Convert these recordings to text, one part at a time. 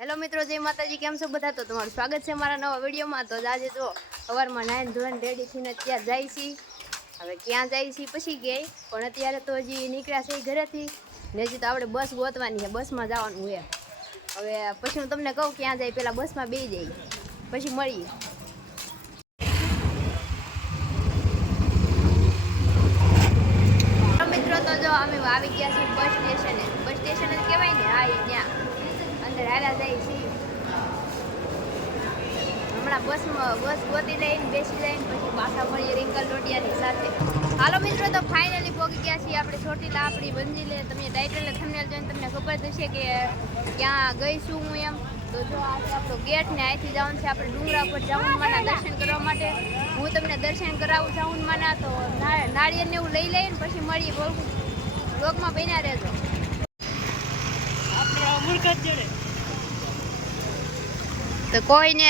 Hello મિત્રો, જય માતાજી. કેમ છો બધા? તો તમારું સ્વાગત છે મારા નવા વિડીયોમાં. તો આજે જો સવારમાં નાઈન ધોઈને રેડી થઈને અત્યારે જાય છે. હવે ક્યાં જાય છે પછી ગઈ, પણ અત્યારે તો હજી નીકળ્યા છે ઘરેથી ને. હજી તો આપણે બસ ગોતવાની છે, બસમાં જવાનું છે. હવે પછી હું તમને કહું ક્યાં જાય, પહેલાં બસમાં બેસી જઈએ પછી મળીએ. મિત્રો તો જો અમે આવી ગયા છીએ બસ સ્ટેશને. બસ સ્ટેશન જ કહેવાય ને, હા, એ ત્યાં અંદર હારા જાય છે. હમણાં બસ ગોતી લઈને બેસી લઈને પછી પાછા મળીએ રિંકલ રોટિયાની સાથે. હાલો મિત્રો, તો ફાઇનલી પહોંચી ગયા છીએ આપણે ચોટીલા. આપણી મંજિલે તમે ટાઇટલ થંબનેલ જોઈને તમને ખબર થશે કે ક્યાં ગઈ છું હું એમ. તો જો આ છે આપણો ગેટ ને અહીંથી જવાનું છે આપણે ડુંગરા પર ચામુંડમાના દર્શન કરવા માટે. હું તમને દર્શન કરાવું ચામુંડમાના. તો નાળિયેરને એવું લઈ લઈને પછી મળીએ. બ્લોગમાં બન્યા રહેજો. આપણે મુરગત જોડે તો કોઈને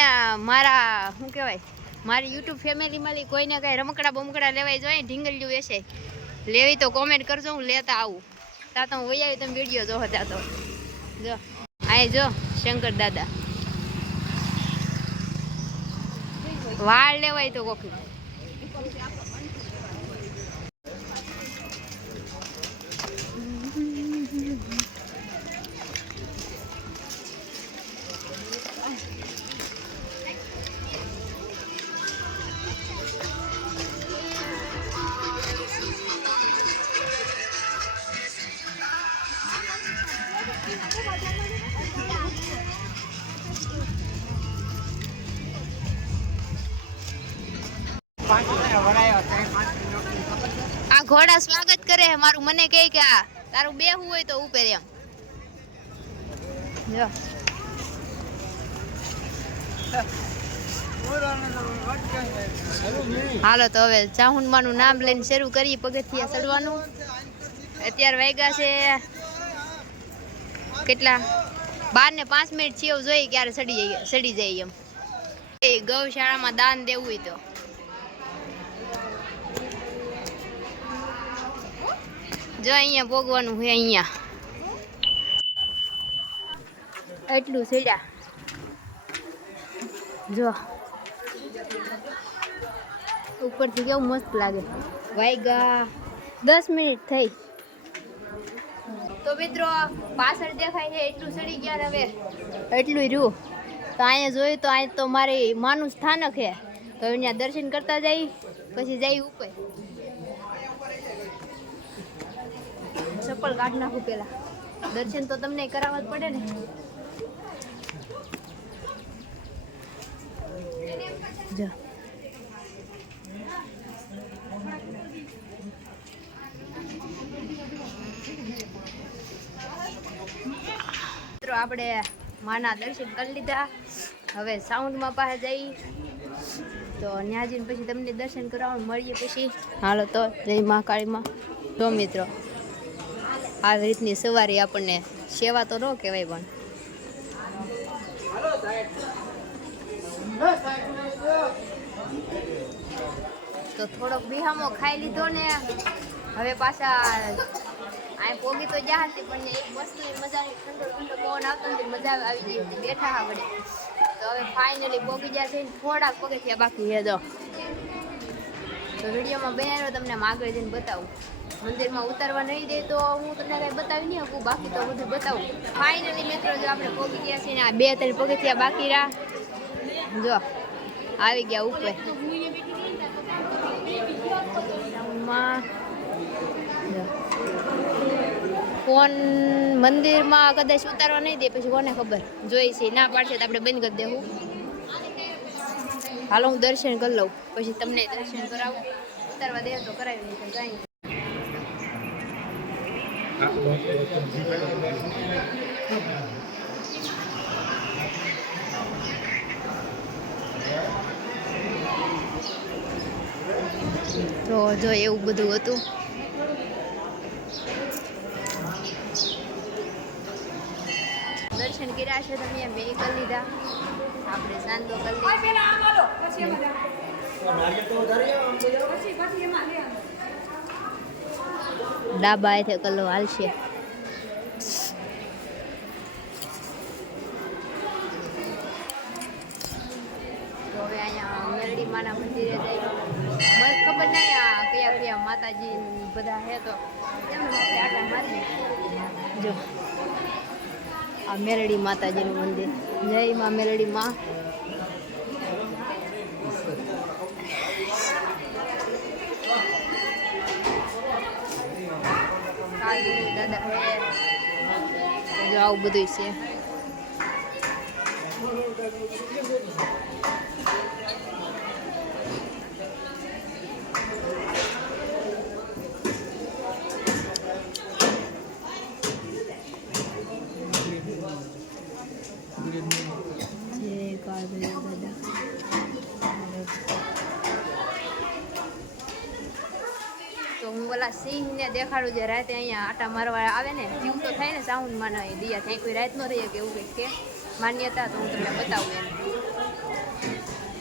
મારા શું કહેવાય, મારી યુટ્યુબ ફેમિલીમાં કોઈને કાંઈ રમકડા બમકડા લેવાય જોઈએ, ઢીંગલીઓ વેસે લેવી તો કોમેન્ટ કરજો, હું લેતા આવું. ત્યાં તો હું વહી આવી, તમે વિડીયો જોવો ત્યાં તો જો અહીં જો શંકર દાદા વાળ લેવાય તો કોકી. આ ઘોડા સ્વાગત કરે મારું. મને કહે કે આ તારું બેહવું હોય તો ઉપર એમ જો. હાલો તો હવે ચામુંડમાનું નામ લઈને શરૂ કરીએ પગથિયા ચડવાનું. અત્યારે વાગ્યા છે કેટલા, 12:05 છે એવું જોઈએ ક્યારે ચડી જાય એમ. એ ગૌશાળામાં દાન દેવું હોય તો જો અહીંયા ભોગવાનું હોય. અહીંયા એટલું સીડા જો ઉપરથી કેવું મસ્ત લાગે. વાગ્યા 10 મિનિટ થઈ. તો મિત્રો પાછળ દેખાય છે એટલું ચડી ગયા. હવે એટલું રહ્યું. તો અહીંયા જોયું તો અહીંયા તો મારી માનું સ્થાનક છે. તો અહીંયા દર્શન કરતા જઈ પછી જઈ ઉપર. ચપ્પલ કાઢ નાખું પેલા, દર્શન તો તમને કરાવવા જ પડે ને. જો મિત્રો આપણે માના દર્શન કરી લીધા. હવે સાઉન્ડમાં પાસે જઈ તો ત્યાં જઈને પછી તમને દર્શન કરાવવાનું મળીએ પછી. હાલો તો જય મહાકાળીમાં. તો મિત્રો આવી રીતની સવારી આપણને સેવા તો ન કહેવાય, પણ તો થોડોક બિહામો ખાઈ લીધો ને. હવે પાછા અહીં પોગી તો જ્યાં હતી, પણ એક વસ્તુની મજાની ઠંડો ઠંડો પવન આવતો નથી, મજા આવી ગઈ હતી બેઠા હા વડે. તો હવે ફાઇનલી પોગી જ્યાં થઈને થોડાક પગથિયા બાકી છે. જો તો વિડીયોમાં બનાવ્યો તમને આગળ જઈને બતાવું. મંદિરમાં ઉતારવા નહીં દે તો હું તમને કાંઈ બતાવી નહીં શકું, બાકી તો બધું બતાવું. ફાઇનલી મિત્રો જો આપણે પોગી ગયા છીએ ને આ 2-3 પગથિયા બાકી રહ્યા. જો આવી ગયા ઉપર. ફોન મંદિરમાં કદાચ ઉતારવા નહીં દે, પછી કોને ખબર, જોઈ છે ના પાડશે તો આપણે બંધ કરી દેવું. હાલો હું દર્શન કરી લઉં પછી તમને દર્શન કરાવું. ઉતારવા દે તો કરાવી નહીં તો કાંઈ. તો જો એવું બધું હતું. દર્શન કર્યા છે તમે, બે કરી લીધા. આપણે સાંદો કરી ડાબા એ કલો હાલશે. હવે અહીંયા મેરડી માના મંદિરે જઈ. મને ખબર નહીં આ કયા કયા માતાજી બધા હે તો એમને આપણે આટા મારીએ. જો આ મેરડી માતાજીનું મંદિર. જય માં મેરડી માં. દાદા હે જો આવું બધું છે. તો હું ઓલા સિંહને દેખાડું જે રાતે અહીંયા આટા મારવા આવે ને જીવ તો થાય ને સાઉન્ડમાં ન દિયા થાય કોઈ રાત ન રહીએ કે એવું કંઈક કે માન્યતા. તો હું તમને બતાવું એને.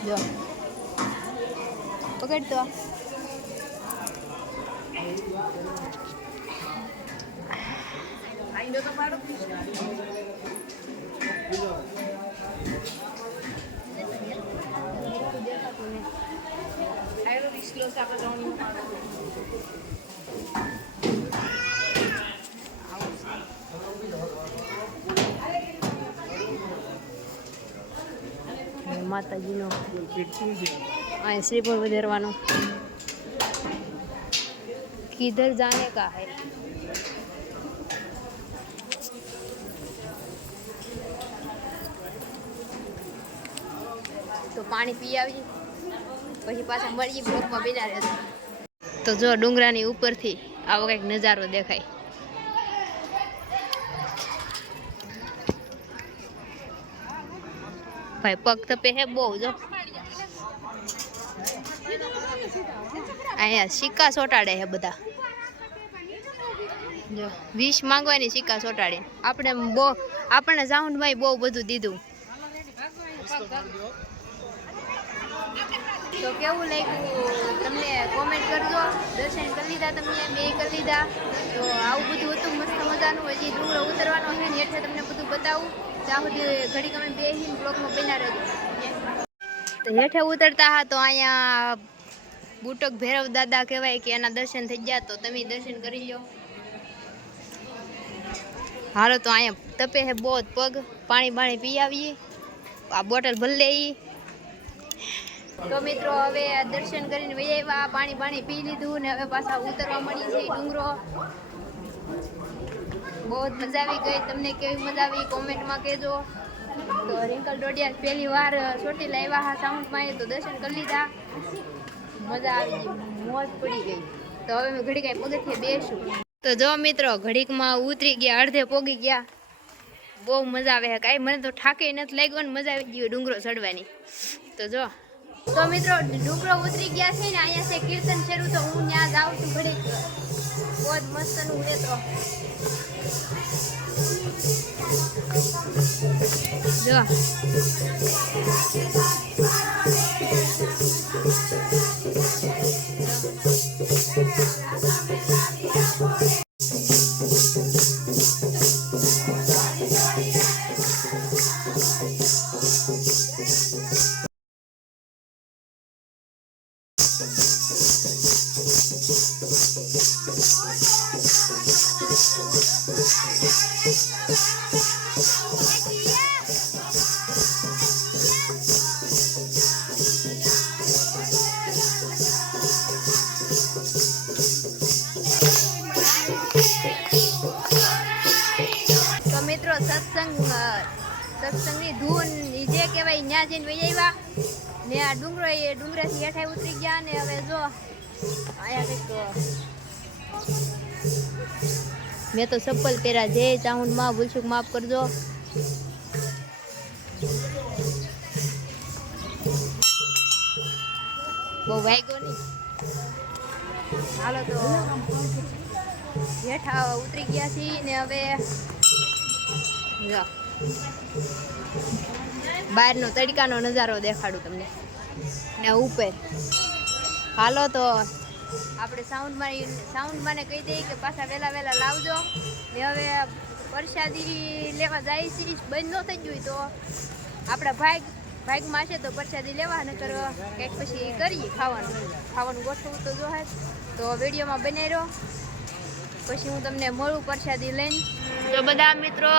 જો પકડતો આઈડો તો પાડો. માતાજીનો અહીં શ્રીફળ વધારવાનો. કિધર જાને કા હૈ. તો પાણી પી આવી પછી પાછા મળીએ બ્લોકમાં બિના રહેશે. તો જો ડુંગરાની ઉપરથી આવો કંઈક નજારો દેખાય. ભાઈ પગ તપે હે બહુ. જો અહીંયા સિક્કા ચોટાડે હે બધા. જો 20 માંગવાની સિક્કા ચોટાડે. આપણને સાઉન્ડમાં બહુ બધું દીધું. તો કેવું લાગ્યું તમને કોમેન્ટ કરજો. દર્શન કરી લીધા તમે? મેં કરી લીધા. તો આવું બધું હતું મસ્ત મજાનું. હજી ડુંગરો ઉતરવાનો છે ને એટલે તમને બધું બતાવું. ત્યાં સુધી ઘડીક અમે બેસીને બ્લોકમાં બન્યા રહેજો. તો હેઠે ઉતરતા હા તો અહીંયા બુટક ભૈરવ દાદા કહેવાય કે એના દર્શન થઈ ગયા. તો તમે દર્શન કરી લો. હાલો તો અહીંયા તપે હે બહુ પગ. પાણી પી આવીએ. આ બોટલ ભરી લઈએ. તો મિત્રો હવે દર્શન કરીને વહી આવ્યા. પાણી પી લીધું ને હવે પાછા ઉતરવા મળી છે ડુંગરો. બહુ જ મજા આવી ગઈ. તમને કેવી મજા આવી કોમેન્ટમાં કહેજો. તો રિંકલ ડોડિયા પહેલી વાર ચોટીલા આવ્યા હા સાઉન્ડમાં તો દર્શન કરી લીધા. મજા આવી ગઈ, મોજ પડી ગઈ. તો હવે મેં ઘડીક પગથિયે બેસું. તો જો મિત્રો ઘડીકમાં ઉતરી ગયા, અડધે પોગી ગયા. બહુ મજા આવે છે. કાંઈ મને તો થાકે નથી લાગ્યો ને મજા આવી ગઈ ડુંગરો ચડવાની. તો મિત્રો ડુંગરો ઉતરી ગયા છે ને અહીંયા છે કીર્તન શરૂ. તો હું ત્યાં જાઉં છું ઘડીક. બહુ જ મસ્તનું છે. તો જો સત્સંગની ધૂન જે કહેવાય ત્યાં જઈને વહી આવ્યા ને. આ ડુંગરાથી હેઠા ઉતરી ગયા ને હવે જો અહીંયા કંઈક મેં તો ચપ્પલ પહેર્યા. જે સાઉન્ડમાં ભૂલચૂક માફ કરજો. બહુ વાગ્યો નહીં. હાલો તો હેઠા ઉતરી ગયા છીએ ને હવે બહારનો તડકાનો નજારો દેખાડું તમને ને ઉપર. હાલો તો આપણે સાઉન્ડમાં કહી દઈએ કે પાછા વહેલા લાવજો ને. હવે પ્રસાદી લેવા જાય છે. બંધ ન થઈ ગયું તો આપણા ભાઈ બાઇકમાં છે તો પ્રસાદી લેવા નકર કંઈક પછી કરીએ ખાવાનું ગોઠવવું તો જો તો વિડીયોમાં બનાવી રહ્યો પછી હું તમને મળું પ્રસાદી લઈને. તો બધા મિત્રો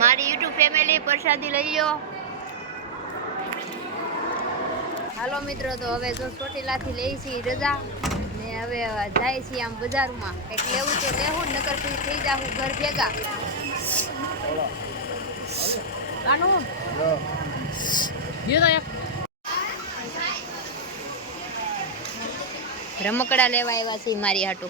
મારી યુટ્યુબ ફેમિલી પ્રસાદી લઈ લો. હાલો મિત્રો તો હવે જો ચોટીલાથી લઈ છીએ રજા ને હવે જાય છીએ આમ બજારમાં કંઈક લેવું તો લેવું નકર પછી થઈ જાઉં ઘર ભેગા. રમકડા લેવા આવ્યા છે મારી હાટુ.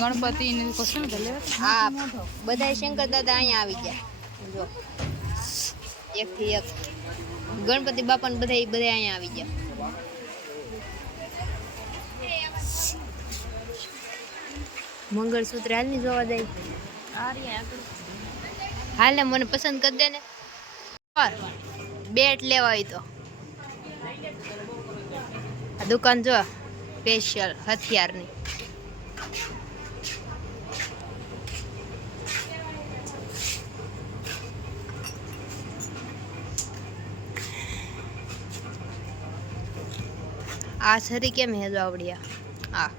ગણપતિ ને હા બધા શંકર દાદા અહીંયા આવી ગયા જો એક થી એક ગણપતિ બાપા ને બધા અહીંયા આવી ગયા. મંગળસૂત્ર હાલ ની જોવા જાય હાલ ને મને પસંદ કરી દે ને. બેટ લેવા હોય તો આ દુકાન જો સ્પેશિયલ હથિયારની. આ છરી કેમ હે જો આવડિયા હા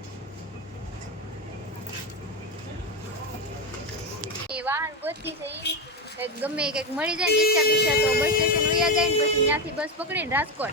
એ વાહન ગોતી છે ગમે કંઈક મળી જાય ને રિક્ષા તો બસ સ્ટેશન વયા જાય ને પછી ત્યાંથી બસ પકડીને રાજકોટ